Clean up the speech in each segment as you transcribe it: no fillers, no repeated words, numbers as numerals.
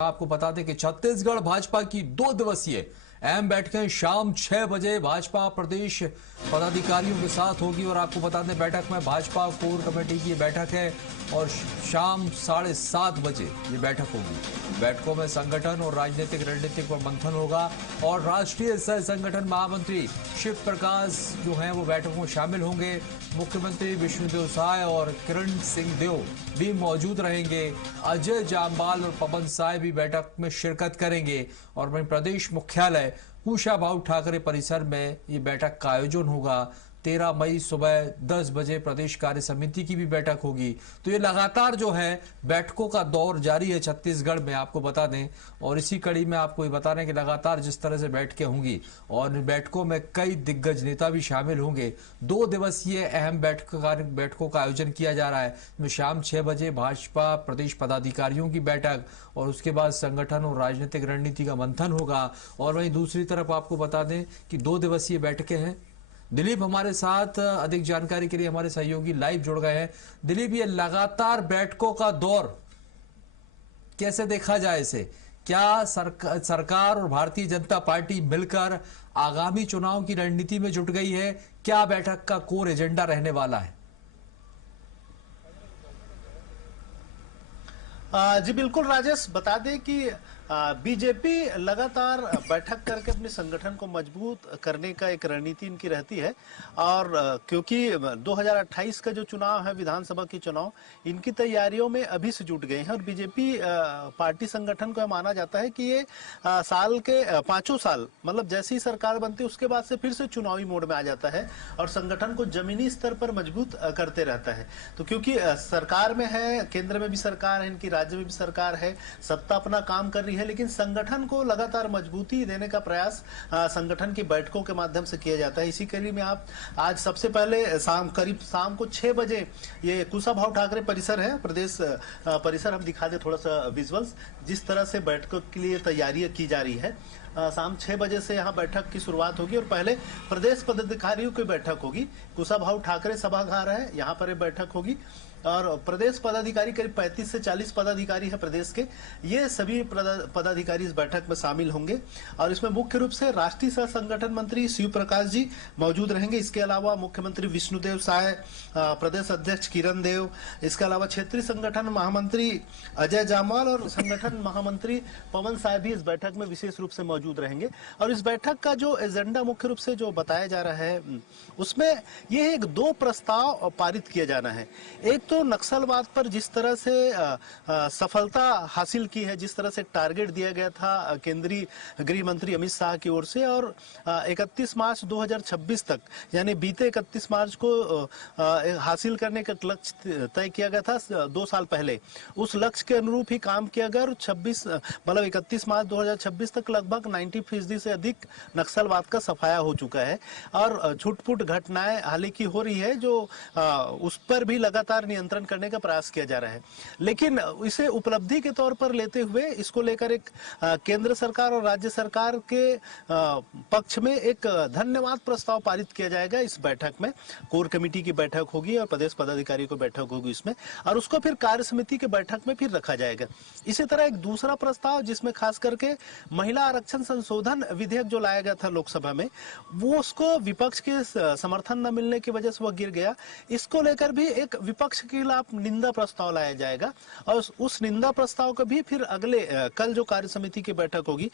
आपको बता दें कि छत्तीसगढ़ भाजपा की 2 दिवसीय अहम बैठकें शाम 6 बजे भाजपा प्रदेश पदाधिकारियों के साथ होगी। और आपको बता दें बैठक में भाजपा कोर कमेटी की बैठक है और शाम 7:30 बजे ये बैठक होगी। बैठकों में संगठन और राजनीतिक रणनीतिक पर मंथन होगा और राष्ट्रीय सह संगठन महामंत्री शिव प्रकाश जो हैं वो बैठकों में शामिल होंगे। मुख्यमंत्री विष्णुदेव साय और किरण सिंहदेव भी मौजूद रहेंगे। अजय जामवाल और पवन साय भी बैठक में शिरकत करेंगे और वहीं प्रदेश मुख्यालय कुशाभाऊ ठाकरे परिसर में ये बैठक का आयोजन होगा। 13 मई सुबह 10 बजे प्रदेश कार्य समिति की भी बैठक होगी। तो ये लगातार जो है बैठकों का दौर जारी है छत्तीसगढ़ में, आपको बता दें। और इसी कड़ी में आपको ये बता रहे हैं कि लगातार जिस तरह से बैठकें होंगी और बैठकों में कई दिग्गज नेता भी शामिल होंगे। 2 दिवसीय अहम बैठकों का आयोजन किया जा रहा है। शाम 6 बजे भाजपा प्रदेश पदाधिकारियों की बैठक और उसके बाद संगठन और राजनीतिक रणनीति का मंथन होगा। और वहीं दूसरी तरफ आपको बता दें कि 2 दिवसीय बैठकें हैं। दिलीप हमारे साथ अधिक जानकारी के लिए हमारे सहयोगी लाइव जुड़ गए हैं। दिलीप, ये लगातार बैठकों का दौर कैसे देखा जाए इसे? क्या सरकार और भारतीय जनता पार्टी मिलकर आगामी चुनाव की रणनीति में जुट गई है? क्या बैठक का कोर एजेंडा रहने वाला है? जी बिल्कुल राजेश, बता दें कि बीजेपी लगातार बैठक करके अपने संगठन को मजबूत करने का एक रणनीति इनकी रहती है। और क्योंकि 2028 का जो चुनाव है, विधानसभा के चुनाव, इनकी तैयारियों में अभी से जुट गए हैं। और बीजेपी पार्टी संगठन को माना जाता है कि ये साल के 5 साल, मतलब जैसे ही सरकार बनती है उसके बाद से फिर से चुनावी मोड में आ जाता है और संगठन को जमीनी स्तर पर मजबूत करते रहता है। तो क्योंकि सरकार में है, केंद्र में भी सरकार है, इनकी राज्य में भी सरकार है, सत्ता अपना काम कर रही है, लेकिन संगठन को लगातार मजबूती देने का प्रयास संगठन की बैठकों के माध्यम से किया जाता है। इसी कड़ी में आप आज सबसे पहले करीब शाम को 6 बजे ये कुशाभाऊ ठाकरे परिसर है, प्रदेश परिसर, हम दिखा दे थोड़ा सा विजुअल्स, जिस तरह से बैठकों के लिए तैयारियां की जा रही है। शाम 6 बजे से यहाँ बैठक की शुरुआत होगी और पहले प्रदेश पदाधिकारियों की बैठक होगी। कुशाभाऊ ठाकरे सभागार है, यहाँ पर बैठक होगी और प्रदेश पदाधिकारी करीब 35 से 40 पदाधिकारी है प्रदेश के। ये सभी पदाधिकारी इस बैठक में शामिल होंगे और इसमें मुख्य रूप से राष्ट्रीय सह संगठन मंत्री शिव प्रकाश जी मौजूद रहेंगे। इसके अलावा मुख्यमंत्री विष्णुदेव साय, प्रदेश अध्यक्ष किरण देव, इसके अलावा क्षेत्रीय संगठन महामंत्री अजय जामवाल और संगठन महामंत्री पवन साय भी इस बैठक में विशेष रूप से मौजूद रहेंगे। और इस बैठक का जो एजेंडा मुख्य रूप से जो बताया जा रहा है उसमें ये 2 प्रस्ताव पारित किए जाना है। एक तो नक्सलवाद पर जिस तरह से सफलता हासिल की है, जिस तरह से टारगेट दिया गया था केंद्रीय गृह मंत्री अमित शाह की ओर से, और 31 मार्च 2026 तक, यानी बीते 31 मार्च को हासिल करने का लक्ष्य तय किया गया था 2 साल पहले। उस लक्ष्य के अनुरूप ही काम किया गया और 31 मार्च 2026 तक लगभग 90% से अधिक नक्सलवाद का सफाया हो चुका है। और छुटपुट घटनाएं हालांकि हो रही है जो उस पर भी लगातार नियंत्रण करने का प्रयास किया जा रहा है। लेकिन इसे उपलब्धि के तौर पर लेते हुए इसको लेकर एक केंद्र सरकार और राज्य सरकार के पक्ष में एक धन्यवाद प्रस्ताव पारित किया जाएगा। इस बैठक में कोर कमेटी की बैठक होगी और प्रदेश पदाधिकारी की बैठक होगी इसमें, और उसको फिर कार्य समिति की बैठक में फिर रखा जाएगा। इसी तरह एक दूसरा प्रस्ताव जिसमें खास करके महिला आरक्षण संशोधन विधेयक जो लाया गया था लोकसभा में, वो उसको विपक्ष के समर्थन न मिलने की वजह से वह गिर गया। इसको लेकर भी एक विपक्ष के खिलाफ निंदा प्रस्ताव लाया जाएगा और उस निंदा प्रस्ताव को भी फिर अगले कल जो कार्य समिति की बैठक होगी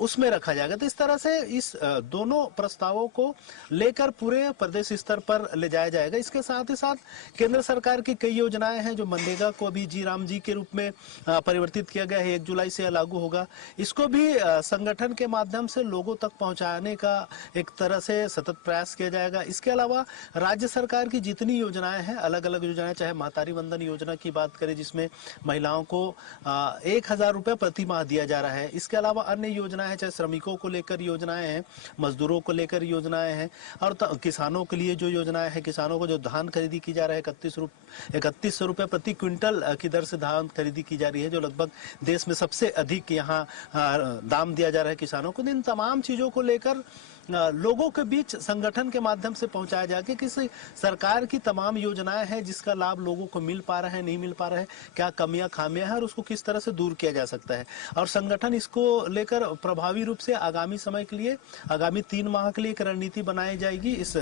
उसमें रखा जाएगा। तो इस तरह से इस दोनों प्रस्तावों को लेकर पूरे प्रदेश स्तर पर ले जाया जाएगा। इसके साथ ही साथ केंद्र सरकार की कई योजनाएं हैं जो मनरेगा को अभी जी राम जी के रूप में परिवर्तित किया गया है, 1 जुलाई से लागू होगा। इसको भी संगठन के माध्यम से लोगों तक पहुंचाने का एक तरह से सतत प्रयास किया जाएगा। इसके अलावा राज्य सरकार की जितनी योजनाएं हैं, अलग अलग योजनाएं, चाहे महतारी वंदन योजना की बात करें जिसमें महिलाओं को 1000 रुपए प्रति माह दिया जा रहा है। इसके अलावा अन्य योजनाएं हैं, चाहे श्रमिकों को लेकर योजनाएं हैं, मजदूरों को लेकर योजनाएं हैं, और किसानों के लिए जो योजनाएं हैं, किसानों को जो धान खरीदी की जा रहा है 3100 रुपए प्रति क्विंटल की दर से धान खरीदी की जा रही है, जो लगभग देश में सबसे अधिक यहाँ दाम दिया जा रहा है किसानों को। इन तमाम चीजों को लेकर लोगों के बीच संगठन के माध्यम से पहुंचाया जाए कि किस सरकार की तमाम योजनाएं हैं जिसका लाभ लोगों को मिल पा रहा है, नहीं मिल पा रहा है, क्या कमियां खामियां हैं और उसको किस तरह से दूर किया जा सकता है। और संगठन इसको लेकर प्रभावी रूप से आगामी समय के लिए, आगामी 3 माह के लिए एक रणनीति बनाई जाएगी। इस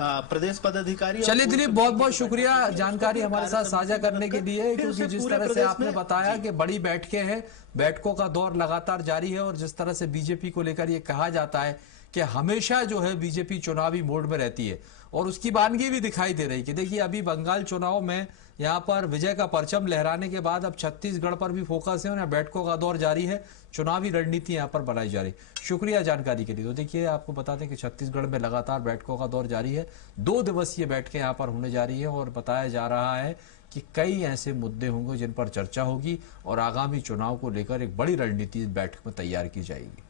प्रदेश पदाधिकारी। चलिए दिलीप, बहुत बहुत शुक्रिया जानकारी हमारे साथ साझा करने के लिए, क्योंकि जिस तरह से आपने बताया कि बड़ी बैठकें हैं, बैठकों का दौर लगातार जारी है और जिस तरह से बीजेपी को लेकर ये कहा जाता है कि हमेशा जो है बीजेपी चुनावी मोड में रहती है और उसकी वानगी भी दिखाई दे रही कि देखिए अभी बंगाल चुनाव में यहाँ पर विजय का परचम लहराने के बाद अब छत्तीसगढ़ पर भी फोकस है और यहाँ बैठकों का दौर जारी है, चुनावी रणनीति यहाँ पर बनाई जा रही। शुक्रिया जानकारी के लिए। तो देखिए आपको बता दें कि छत्तीसगढ़ में लगातार बैठकों का दौर जारी है, 2 दिवसीय बैठकें यहाँ पर होने जा रही है और बताया जा रहा है कि कई ऐसे मुद्दे होंगे जिन पर चर्चा होगी और आगामी चुनाव को लेकर एक बड़ी रणनीति बैठक में तैयार की जाएगी।